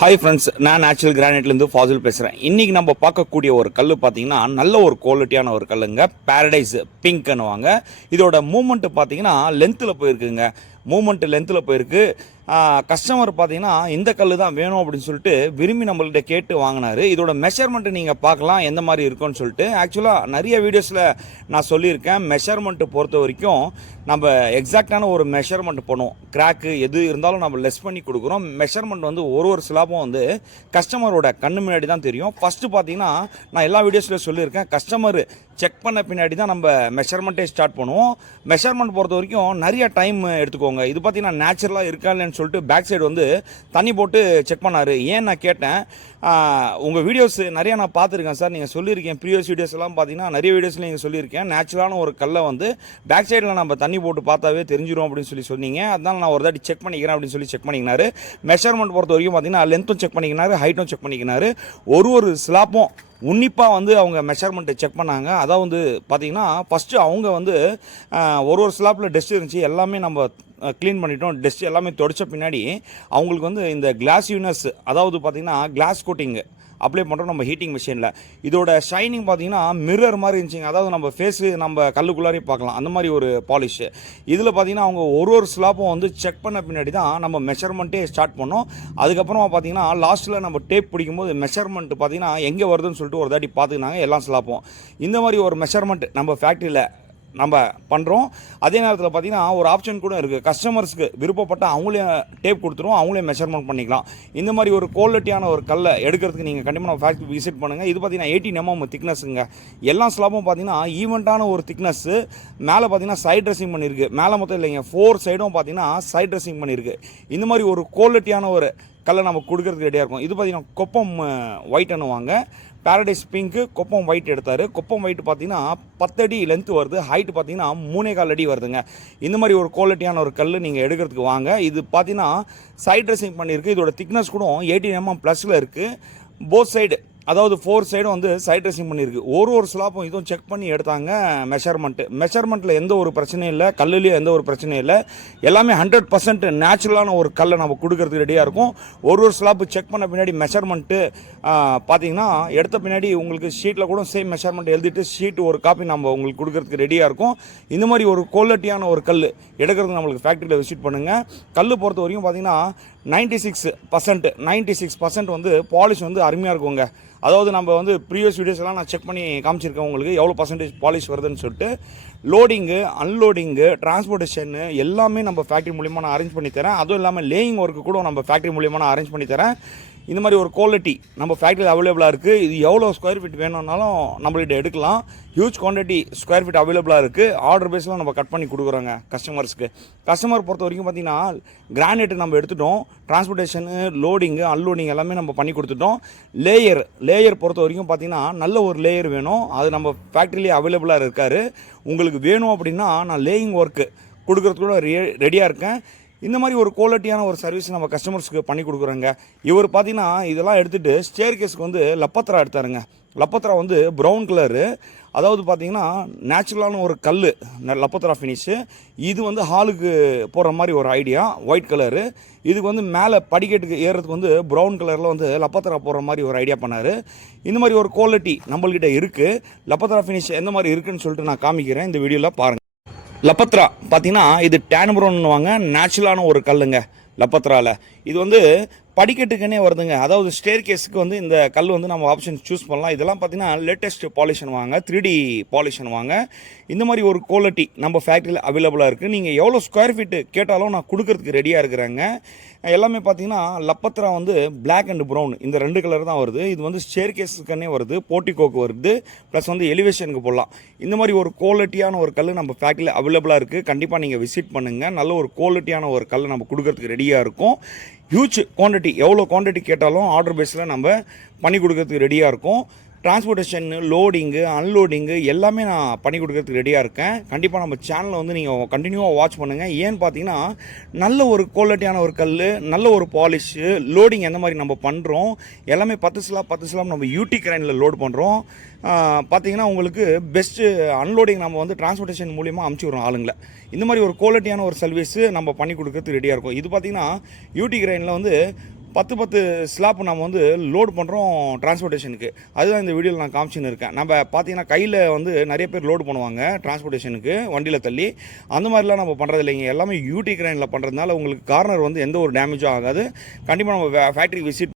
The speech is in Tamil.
ஹாய் ஃப்ரெண்ட்ஸ், நான் நேச்சுரல் கிரானைட்லேருந்து ஃபாசில் பேசுகிறேன். இன்றைக்கி நம்ம பார்க்கக்கூடிய ஒரு கல் பார்த்தீங்கன்னா நல்ல ஒரு குவாலிட்டியான ஒரு கல்லுங்க. பேரடைஸ் பிங்க்னுவாங்க. இதோட மூமெண்ட்டு பார்த்தீங்கன்னா லென்த்தில் போயிருக்குங்க. லென்த்தில் போயிருக்கு. கஸ்டமர் பார்த்தீங்கன்னா இந்த கல் தான் வேணும் அப்படின்னு சொல்லிட்டு விரும்பி நம்மள்கிட்ட கேட்டு வாங்கினார். இதோட மெஷர்மெண்ட்டு நீங்கள் பார்க்கலாம் எந்த மாதிரி இருக்குன்னு சொல்லிட்டு. ஆக்சுவலாக நிறைய வீடியோஸில் நான் சொல்லியிருக்கேன். மெஷர்மெண்ட்டு பொறுத்த வரைக்கும் நம்ம எக்ஸாக்டான ஒரு மெஷர்மெண்ட் பண்ணுவோம். கிராக்கு எது இருந்தாலும் நம்ம லெஸ் பண்ணி கொடுக்குறோம். மெஷர்மெண்ட் வந்து ஒரு ஸ்லாப்பும் வந்து கஸ்டமரோட கண்ணு முன்னாடி தான் தெரியும். ஃபஸ்ட்டு பார்த்தீங்கன்னா நான் எல்லா வீடியோஸ்லையும் சொல்லியிருக்கேன், கஸ்டமர் செக் பண்ண பின்னாடி தான் நம்ம மெஷர்மெண்ட்டே ஸ்டார்ட் பண்ணுவோம். மெஷர்மெண்ட் பொறுத்த வரைக்கும் நிறைய டைம் எடுத்துக்கோங்க. இது பார்த்தீங்கன்னா நேச்சுரலாக இருக்கா இல்லைன்னு சொல்லிட்டு பேக் சைடு வந்து தண்ணி போட்டு செக் பண்ணார். ஏன் நான் கேட்டேன், உங்கள் வீடியோஸ் நிறையா நான் பார்த்துருக்கேன் சார், நீங்கள் சொல்லியிருக்கேன் ப்ரீவியஸ் வீடியோஸ் எல்லாம் பார்த்தீங்கன்னா நிறைய வீடியோஸில் நீங்கள் சொல்லியிருக்கேன் நேச்சுரலான ஒரு கல்லை வந்து பேக் சைடில் நம்ம தண்ணி போட்டு பார்த்தாவே தெரிஞ்சிடும் அப்படின்னு சொல்லி சொன்னீங்க. அதனால் நான் ஒரு தாட்டி செக் பண்ணிக்கிறேன் அப்படின்னு சொல்லி செக் பண்ணிக்கினாரு. மெஷர்மெண்ட் பொறுத்த வரைக்கும் பார்த்தீங்கன்னா லென்த்தும் செக் பண்ணிக்கினாரு, ஹைட்டும் செக் பண்ணிக்கினாரு. ஒரு ஸ்லாப்பும் உன்னிப்பாக வந்து அவங்க மெஷர்மெண்ட்டை செக் பண்ணாங்க. அதாவது பார்த்தீங்கன்னா ஃபஸ்ட்டு அவங்க வந்து ஒரு ஸ்லாப்பில் டஸ்ட் இருந்துச்சு, எல்லாமே நம்ம க்ளீன் பண்ணிட்டோம். டஸ்ட் எல்லாமே தொடச்ச பின்னாடி அவங்களுக்கு வந்து இந்த கிளாஸிவ்னஸ், அதாவது பார்த்திங்கன்னா கிளாஸ் கோட்டிங்கு அப்ளை பண்ணுறோம் நம்ம ஹீட்டிங் மிஷினில். இதோட ஷைனிங் பார்த்தீங்கன்னா மிரர் மாதிரி இருந்துச்சுங்க. அதாவது நம்ம ஃபேஸு நம்ம கல்லுக்குள்ளாரே பார்க்கலாம், அந்த மாதிரி ஒரு பாலிஷு. இதில் பார்த்தீங்கன்னா அவங்க ஒரு ஸ்லாப்பும் வந்து செக் பண்ண பின்னாடி தான் நம்ம மெஷர்மெண்ட்டே ஸ்டார்ட் பண்ணோம். அதுக்கப்புறமா பார்த்தீங்கன்னா லாஸ்ட்டில் நம்ம டேப் பிடிக்கும்போது மெஷர்மெண்ட் பார்த்தீங்கன்னா எங்கே வருதுன்னு சொல்லிட்டு ஒரு தாட்டி பார்த்துக்கினாங்க எல்லா ஸ்லாப்பும். இந்த மாதிரி ஒரு மெஷர்மெண்ட் நம்ம ஃபேக்ட்ரியில் நம்ம பண்ணுறோம். அதே நேரத்தில் பார்த்திங்கன்னா ஒரு ஆப்ஷன் கூட இருக்குது, கஸ்டமர்ஸ்க்கு விருப்பப்பட்ட அவங்களே டேப் கொடுத்துருவோம், அவங்களே மெஷர்மெண்ட் பண்ணிக்கலாம். இந்த மாதிரி ஒரு குவாலிட்டியான ஒரு கல்லை எடுக்கிறதுக்கு நீங்கள் கண்டிப்பாக நம்ம ஃபேக்ட்ரி விசிட் பண்ணுங்கள். இது பார்த்திங்கன்னா 18 mm திக்னஸ்ஸுங்க. எல்லா ஸ்லாப்பும் பார்த்திங்கன்னா ஈவெண்ட்டான ஒரு திக்னஸ்ஸு. மேலே பார்த்திங்கன்னா சைட் ட்ரெஸ்ஸிங் பண்ணியிருக்கு. மேலே மொத்தம் இல்லைங்க, 4 சைடும் பார்த்திங்கன்னா சைட் ட்ரெஸ்ஸிங் பண்ணியிருக்கு. இந்த மாதிரி ஒரு குவாலிட்டியான ஒரு கல்லை நம்ம கொடுக்கறதுக்கு ரெடியாக இருக்கும். இது பார்த்திங்கன்னா கொப்பம் ஒயிட்னுவாங்க. பேரடைஸ் பிங்க்கு கொப்பம் ஒயிட் எடுத்தார். கொப்பம் ஒயிட் பார்த்தீங்கன்னா 10 அடி லென்த்து வருது, ஹைட்டு பார்த்தீங்கன்னா 3.25 அடி வருதுங்க. இந்த மாதிரி ஒரு குவாலிட்டியான ஒரு கல் நீங்கள் எடுக்கிறதுக்கு வாங்க. இது பார்த்தீங்கன்னா சைட் ட்ரெஸ்ஸிங் பண்ணியிருக்கு. இதோட திக்னஸ் கூட 18 mm ப்ளஸில் இருக்குது. போத் சைடு, அதாவது 4 சைடும் வந்து சைட் ட்ரெஸ்ஸிங் பண்ணியிருக்கு. ஒரு ஸ்லாப்பும் இதுவும் செக் பண்ணி எடுத்தாங்க மெஷர்மெண்ட்டில் எந்த ஒரு பிரச்சனையும் இல்லை, கல்லுலேயும் எந்த ஒரு பிரச்சனையும் இல்லை. எல்லாமே 100% நேச்சுரலான ஒரு கல்லை நம்ம கொடுக்கறதுக்கு ரெடியாக இருக்கும். ஒரு ஸ்லாப்பு செக் பண்ண பின்னாடி மெஷர்மெண்ட்டு பார்த்தீங்கன்னா எடுத்த பின்னாடி உங்களுக்கு ஷீட்டில் கூட சேம் மெஷர்மெண்ட் எழுதிட்டு ஷீட்டு ஒரு காப்பி நம்ம உங்களுக்கு கொடுக்கறதுக்கு ரெடியாக இருக்கும். இந்த மாதிரி ஒரு குவாலிட்டியான ஒரு கல் எடுக்கிறதுக்கு நம்மளுக்கு ஃபேக்ட்ரியில் விசிட் பண்ணுங்கள். கல் பொறுத்த வரைக்கும் பார்த்தீங்கன்னா 96% வந்து பாலிஷ் வந்து அருமையாக இருக்குங்க. அதாவது நம்ம வந்து ப்ரீவியஸ் வீடியோஸ் எல்லாம் நான் செக் பண்ணி காமிச்சிருக்கேன் உங்களுக்கு எவ்வளோ பர்சன்டேஜ் பாலிஷ் வருதுன்னு சொல்லிட்டு. லோடிங்கு, அன்லோடிங்கு, டிரான்ஸ்போர்ட்டேஷனு எல்லாமே நம்ம ஃபேக்ட்ரி மூலிமா நான் அரேஞ்ச் பண்ணி தரேன். அதுவும் இல்லாமல் லேயிங் ஒர்க்கு கூட நம்ம ஃபேக்ட்ரி மூலிமா நான் அரேஞ்ச் பண்ணி தரேன். இந்த மாதிரி ஒரு குவாலிட்டி நம்ம ஃபேக்ட்ரியில் அவைலபிளாக இருக்குது. இது எவ்வளோ ஸ்கொயர் ஃபீட் வேணும்னாலும் நம்மள்கிட்ட எடுக்கலாம். ஹியூஜ் குவான்டிட்டி ஸ்கொயர் ஃபீட் அவைலபிளாக இருக்குது. ஆர்டர் பேஸில் நம்ம கட் பண்ணி கொடுக்குறோங்க கஸ்டமர்ஸ்க்கு. கஸ்டமர் பொறுத்த வரைக்கும் பார்த்திங்கன்னா கிரானைட்டு நம்ம எடுத்துட்டோம். டிரான்ஸ்போர்ட்டேஷனு, லோடிங்கு, அன்லோடிங் எல்லாமே நம்ம பண்ணி கொடுத்துட்டோம். லேயர் பொறுத்த வரைக்கும் பார்த்திங்கன்னா நல்ல ஒரு லேயர் வேணும். அது நம்ம ஃபேக்ட்ரியிலே அவைலபிளாக இருக்கார். உங்களுக்கு வேணும் அப்படின்னா நான் லேயிங் ஒர்க்கு கொடுக்குறதுக்கு கூட ரெடியாக இருக்கேன். இந்த மாதிரி ஒரு குவாலிட்டியான ஒரு சர்வீஸ் நம்ம கஸ்டமர்ஸ்க்கு பண்ணி கொடுக்குறோங்க. இவர் பார்த்தீங்கன்னா இதெல்லாம் எடுத்துகிட்டு ஸ்டேர் கேஸ்க்கு வந்து லப்பத்ரா எடுத்தாருங்க. லப்பத்ரா வந்து ப்ரௌன் கலரு, அதாவது பார்த்தீங்கன்னா நேச்சுரலான ஒரு கல் லப்பத்ரா ஃபினிஷு. இது வந்து ஹாலுக்கு போகிற மாதிரி ஒரு ஐடியா, ஒயிட் கலரு. இதுக்கு வந்து மேலே படிக்கட்டுக்கு ஏறுறதுக்கு வந்து ப்ரௌன் கலரில் வந்து லப்பத்ரா போகிற மாதிரி ஒரு ஐடியா பண்ணார். இந்த மாதிரி ஒரு குவாலிட்டி நம்மள்கிட்ட இருக்குது. லப்பத்ரா ஃபினிஷ் எந்த மாதிரி இருக்குதுன்னு சொல்லிட்டு நான் காமிக்கிறேன், இந்த வீடியோவில் பாருங்கள். லப்பத்ரா பார்த்தீங்கன்னா இது டேன் ப்ரௌன்னுவாங்க. நேச்சுரலான ஒரு கல்லுங்க லப்பத்ராவில். இது வந்து படிக்கட்டுக்குன்னே வருதுங்க. அதாவது ஸ்டேர் கேஸுக்கு வந்து இந்த கல் வந்து நம்ம ஆப்ஷன் சூஸ் பண்ணலாம். இதெல்லாம் பார்த்தீங்கன்னா லேட்டஸ்ட் பாலிஷன் வாங்க, 3D பாலிஷன் வாங்க. இந்த மாதிரி ஒரு குவாலிட்டி நம்ம ஃபேக்ட்ரியில் அவைலபிளாக இருக்குது. நீங்கள் எவ்வளோ ஸ்கொயர் ஃபீட்டு கேட்டாலும் நான் கொடுக்கறதுக்கு ரெடியாக இருக்கிறேங்க. எல்லாமே பார்த்தீங்கன்னா லப்பத்ரா வந்து பிளாக் அண்ட் ப்ரௌன் இந்த 2 கலர் தான் வருது. இது வந்து ஸ்டேர் கேஸுக்குன்னே வருது, போர்ட்டிகோக்கு வருது, ப்ளஸ் வந்து எலிவேஷனுக்கு போடலாம். இந்த மாதிரி ஒரு குவாலிட்டியான ஒரு கல் நம்ம ஃபேக்ட்ரியில் அவைலபிளாக இருக்குது. கண்டிப்பாக நீங்கள் விசிட் பண்ணுங்கள். நல்ல ஒரு குவாலிட்டியான ஒரு கல் நம்ம கொடுக்கறதுக்கு ரெடியாக இருக்கும். ஹியூஜ் குவான்டிட்டி, எவ்வளோ குவான்டிட்டி கேட்டாலும் ஆர்டர் பேஸில் நம்ம பண்ணி கொடுக்கறதுக்கு ரெடியாக இருக்கும். டிரான்ஸ்போர்ட்டேஷனு, லோடிங்கு, அன்லோடிங்கு எல்லாமே நான் பண்ணி கொடுக்கறதுக்கு ரெடியாக இருக்கேன். கண்டிப்பாக நம்ம சேனலை வந்து நீங்கள் கண்டினியூவாக வாட்ச் பண்ணுங்கள். ஏன்னு பார்த்தீங்கன்னா நல்ல ஒரு குவாலிட்டியான ஒரு கல், நல்ல ஒரு பாலிஷு, லோடிங் எந்த மாதிரி நம்ம பண்ணுறோம் எல்லாமே 10 ஸ்லாப் நம்ம யூடி கிரைனில் லோட் பண்ணுறோம். பார்த்தீங்கன்னா உங்களுக்கு பெஸ்ட்டு அன்லோடிங் நம்ம வந்து டிரான்ஸ்போர்ட்டேஷன் மூலியமாக அமுச்சு விடுறோம் ஆளுங்களை. இந்த மாதிரி ஒரு குவாலிட்டியான ஒரு சர்வீஸு நம்ம பண்ணி கொடுக்கறதுக்கு ரெடியாக இருக்கும். இது பார்த்தீங்கன்னா யூடி கிரைனில் வந்து 10 ஸ்லாப் நம்ம வந்து லோடு பண்ணுறோம் டிரான்ஸ்போர்ட்டேஷனுக்கு. அதுதான் இந்த வீடியோவில் நான் காமிச்சின்னு இருக்கேன். நம்ம பார்த்தீங்கன்னா கையில் வந்து நிறைய பேர் லோடு பண்ணுவாங்க டிரான்ஸ்போர்ட்டேஷனுக்கு வண்டியில் தள்ளி. அந்த மாதிரிலாம் நம்ம பண்ணுறது இல்லைங்க. எல்லாமே யூடி கிரைனில் பண்ணுறதுனால உங்களுக்கு கார்னர் வந்து எந்த ஒரு டேமேஜும் ஆகாது. கண்டிப்பாக நம்ம ஃபேக்ட்ரி விசிட்